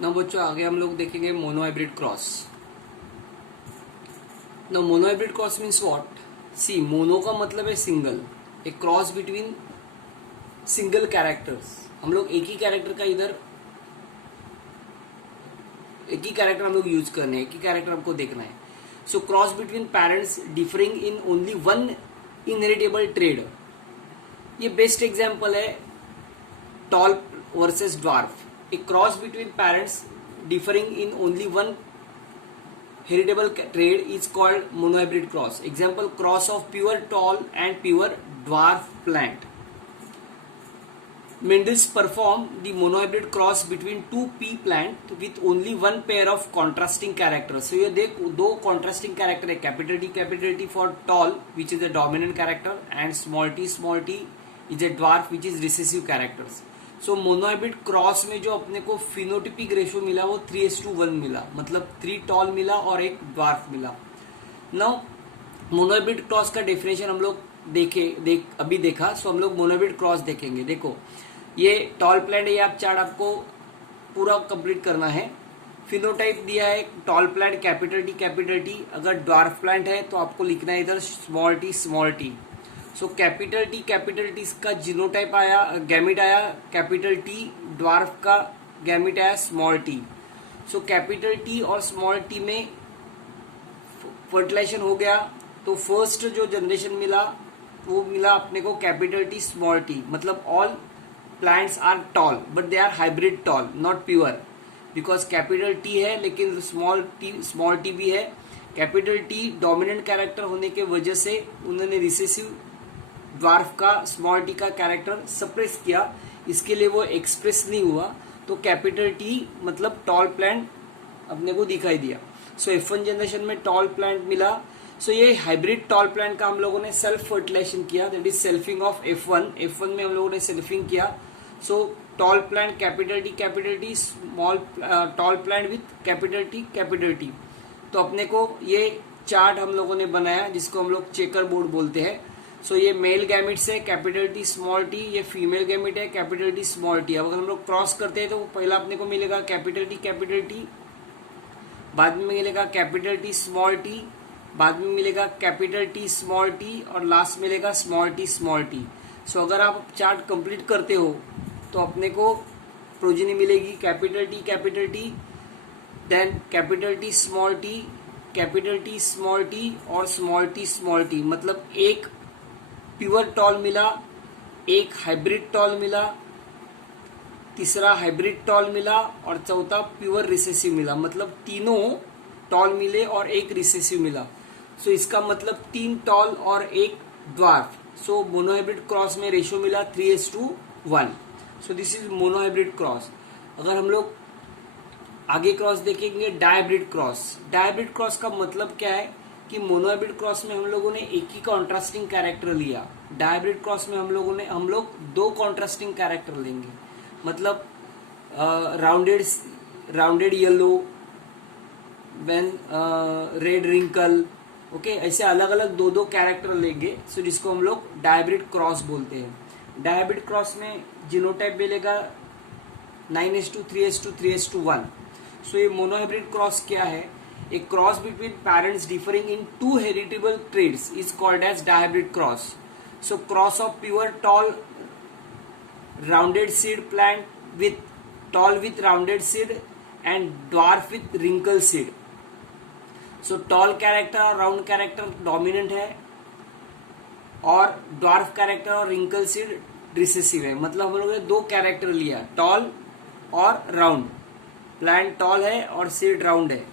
ना बच्चों आगे हम लोग देखेंगे मोनोहाइब्रिड क्रॉस। ना monohybrid cross means what? See, mono का मतलब है single, a cross between single characters. हम लोग एक ही कैरेक्टर का इधर एक ही कैरेक्टर हम लोग यूज करने हैं, एक ही कैरेक्टर हमको देखना है। So cross between parents differing in only one inheritable trait. ये बेस्ट एग्जांपल है tall versus dwarf. A cross between parents differing in only one heritable trait is called monohybrid cross. Example, cross of pure tall and pure dwarf plant. Mendel performed the monohybrid cross between two pea plant with only one pair of contrasting characters. So ये देख दो contrasting character है, capital T for tall which is the dominant character and small t is a dwarf which is recessive characters. So monohybrid cross में जो अपने को phenotypic ratio मिला वो 3:1 मिला, मतलब 3 टॉल मिला और एक ड्वार्फ मिला। नाउ मोनोहाइब्रिड क्रॉस का डेफिनेशन हम लोग अभी देखा। सो हम लोग मोनोहाइब्रिड क्रॉस देखेंगे। देखो ये टॉल प्लांट, ये आप चार्ट आपको पूरा कंप्लीट करना है। फिनोटाइप दिया है टॉल प्लांट कैपिटल टी, अगर ड्वार्फ प्लांट है तो आपको लिखना है इधर small T. So capital T का जीनोटाइप आया, गैमिट आया कैपिटल टी, ड्वार्फ का गैमिट आया small T. So capital T और स्मॉल टी में फर्टिलाइजेशन हो गया तो फर्स्ट जो जनरेशन मिला वो मिला अपने को कैपिटल टी स्मॉल टी, मतलब all plants are tall but they are hybrid tall, not pure, because capital T है लेकिन स्मॉल टी भी है। कैपिटल टी डोमिनेंट कैरेक्टर होने के वजह से उन्होंने रिसेसिव ड्वार्फ का स्मॉल टी का कैरेक्टर सप्रेस किया, इसके लिए वो एक्सप्रेस नहीं हुआ, तो कैपिटल टी मतलब टॉल प्लांट अपने को दिखाई दिया। सो F1 जनरेशन में टॉल प्लांट मिला। सो ये हाइब्रिड टॉल प्लांट का हम लोगों ने सेल्फ फर्टिलाइजेशन किया, that is selfing of F1 में हम लोगों ने सेल्फिंग किया। So tall plant capital T small tall plant with capital T. तो अपने को ये चार्ट हम लोगों ने बनाया जिसको हम लोग चेकर बोर्ड बोलते हैं। सो ये मेल गैमिट्स है कैपिटल टी स्मॉल टी, ये फीमेल गैमिट है कैपिटल टी स्मॉल टी। अब अगर हम लोग क्रॉस करते हैं तो पहला अपने को मिलेगा कैपिटल टी, बाद में मिलेगा कैपिटल टी स्मॉल टी, बाद में मिलेगा कैपिटल टी स्मॉल टी और लास्ट मिलेगा स्मॉल टी। सो अगर आप चार्ट कंप्लीट करते हो तो अपने को प्रोजेनी मिलेगी capital T then capital T small T और स्मॉल टी, मतलब एक प्योर टॉल मिला, एक हाइब्रिड टॉल मिला, तीसरा हाइब्रिड टॉल मिला और चौथा प्योर रिसेसिव मिला, मतलब तीनों टॉल मिले और एक रिसेसिव मिला। सो इसका मतलब 3 टॉल और एक ड्वार्फ। सो मोनोहाइब्रिड क्रॉस में रेशियो मिला 3:1। So this is monohybrid cross. अगर हम लोग आगे क्रॉस देखेंगे डायहाइब्रिड क्रॉस का मतलब क्या है कि मोनोहाइब्रिड क्रॉस में हम लोगों ने एक ही कॉन्ट्रास्टिंग कैरेक्टर लिया, डायहाइब्रिड क्रॉस में हम लोग 2 कॉन्ट्रास्टिंग कैरेक्टर लेंगे, मतलब rounded yellow when red wrinkle, okay, ऐसे अलग अलग 2 कैरेक्टर लेंगे। सो जिसको हम लोग डायहाइब्रिड क्रॉस बोलते हैं। डायहाइब्रिड क्रॉस में जीनोटाइप मिलेगा 9:3:1। सो ये मोनोहाइब्रिड क्रॉस क्या है? A cross between parents differing in 2 heritable traits is called as dihybrid cross. So cross of pure tall rounded seed plant with tall with rounded seed and dwarf with wrinkle seed. So tall character और round character dominant है और dwarf character और wrinkle seed recessive है, मतलब हम लोगों ने 2 character लिया, tall और round। प्लांट tall है और seed round है,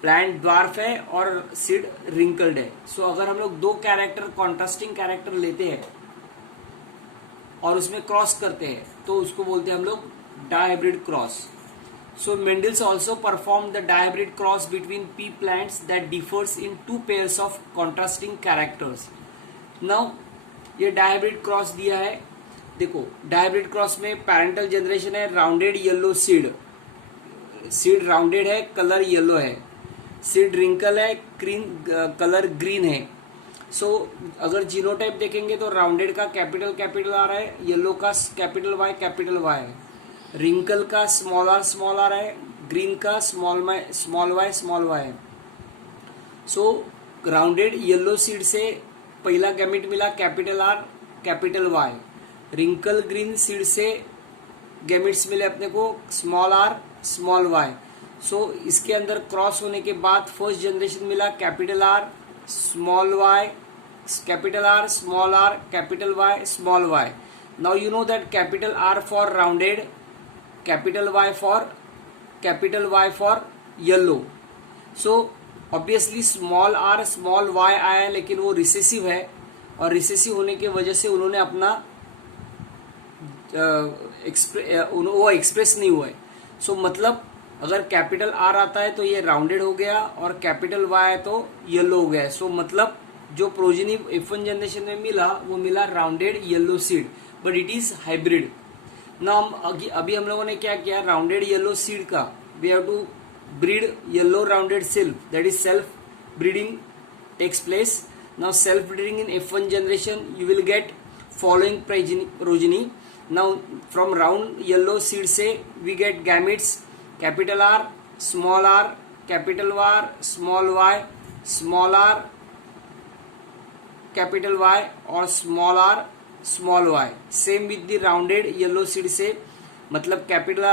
प्लांट ड्वार्फ है और सीड रिंकल्ड है। सो अगर हम लोग 2 कैरेक्टर कॉन्ट्रास्टिंग कैरेक्टर लेते हैं और उसमें क्रॉस करते हैं तो उसको बोलते हैं हम लोग dihybrid cross. So Mendel's also perform the dihybrid cross between P plants that differs in 2 pairs of contrasting characters. Now ये डायहाइब्रिड क्रॉस दिया है। देखो डायहाइब्रिड क्रॉस में पैरेंटल जनरेशन है राउंडेड येलो सीड राउंडेड है, कलर येलो है, seed wrinkle है, colour green है। सो अगर जीनोटाइप देखेंगे तो राउंडेड का कैपिटल आ रहा है, येलो का कैपिटल वाई है, रिंकल का स्मॉल आर है, ग्रीन का स्मॉल वाई है। सो राउंडेड येलो सीड से पहला गैमेट मिला capital R capital Y. Wrinkle green seed से गैमेट्स मिले अपने को small R small Y. So इसके अंदर क्रॉस होने के बाद फर्स्ट जनरेशन मिला capital R small Y capital R small R capital Y small Y. Now you know that capital R for rounded, capital Y for yellow. So obviously small R small Y आया है, लेकिन वो recessive है और recessive होने की वजह से उन्होंने अपना वो एक्सप्रेस नहीं हुआ है। सो मतलब अगर कैपिटल आर आता है तो ये राउंडेड हो गया और कैपिटल वाई है तो येलो हो गया। सो मतलब जो प्रोजेनी F1 जनरेशन में मिला वो मिला rounded yellow seed, but it is hybrid. ना अभी हम लोगों ने क्या किया, राउंडेड येलो सीड का we have to breed yellow rounded self, that is self breeding takes place. Now self breeding in F1 generation you will get following progeny. Now from round yellow seed से we get gametes capital R small r capital R small y small r capital Y और small r small y. Same with the rounded yellow seed से मतलब capital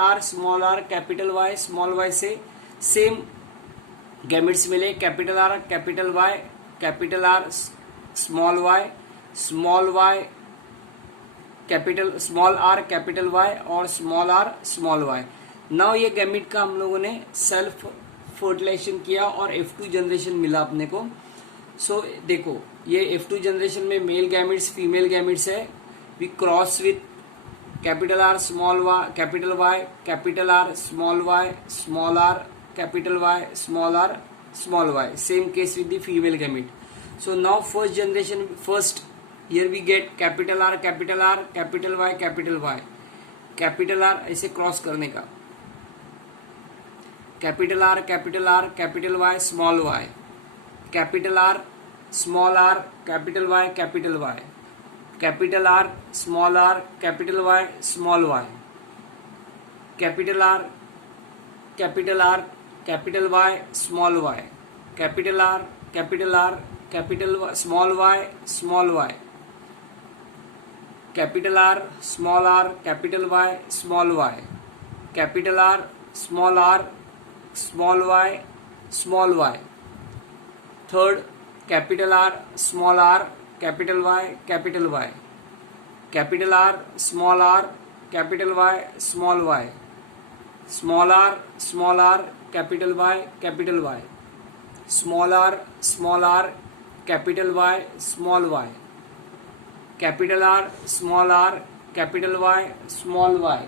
R small R capital Y small Y से same gametes मिले capital R capital small Y capital small R capital Y और small R small Y. Now ये gamete का हम लोगों ने सेल्फ फर्टिलाइजेशन किया और F2 जनरेशन मिला अपने को। सो देखो ये F2 जनरेशन में मेल गैमेट्स फीमेल गैमेट्स है। We cross with capital R small Y capital R small Y small R capital Y small R small Y. Same case with the female gamete. So now first generation first here we get capital R capital Y capital R ऐसे cross करने का capital R capital Y small Y capital R small R capital Y capital R small R capital Y small Y capital R capital Y small Y capital R capital small Y capital R small R capital Y small Y capital R small Y small Y. Third capital R small R capital Y capital Y capital R capital Y small R capital Y capital Y small R capital Y small Y capital R capital Y small Y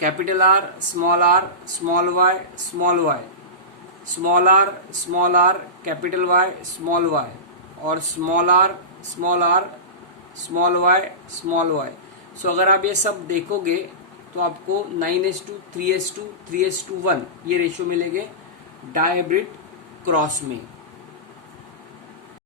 capital R small Y small Y small R capital Y small Y और small R small Y. सो अगर आप ये सब देखोगे तो आपको 9:3:1 ये ratio मिलेंगे डायब्रिड क्रॉस में।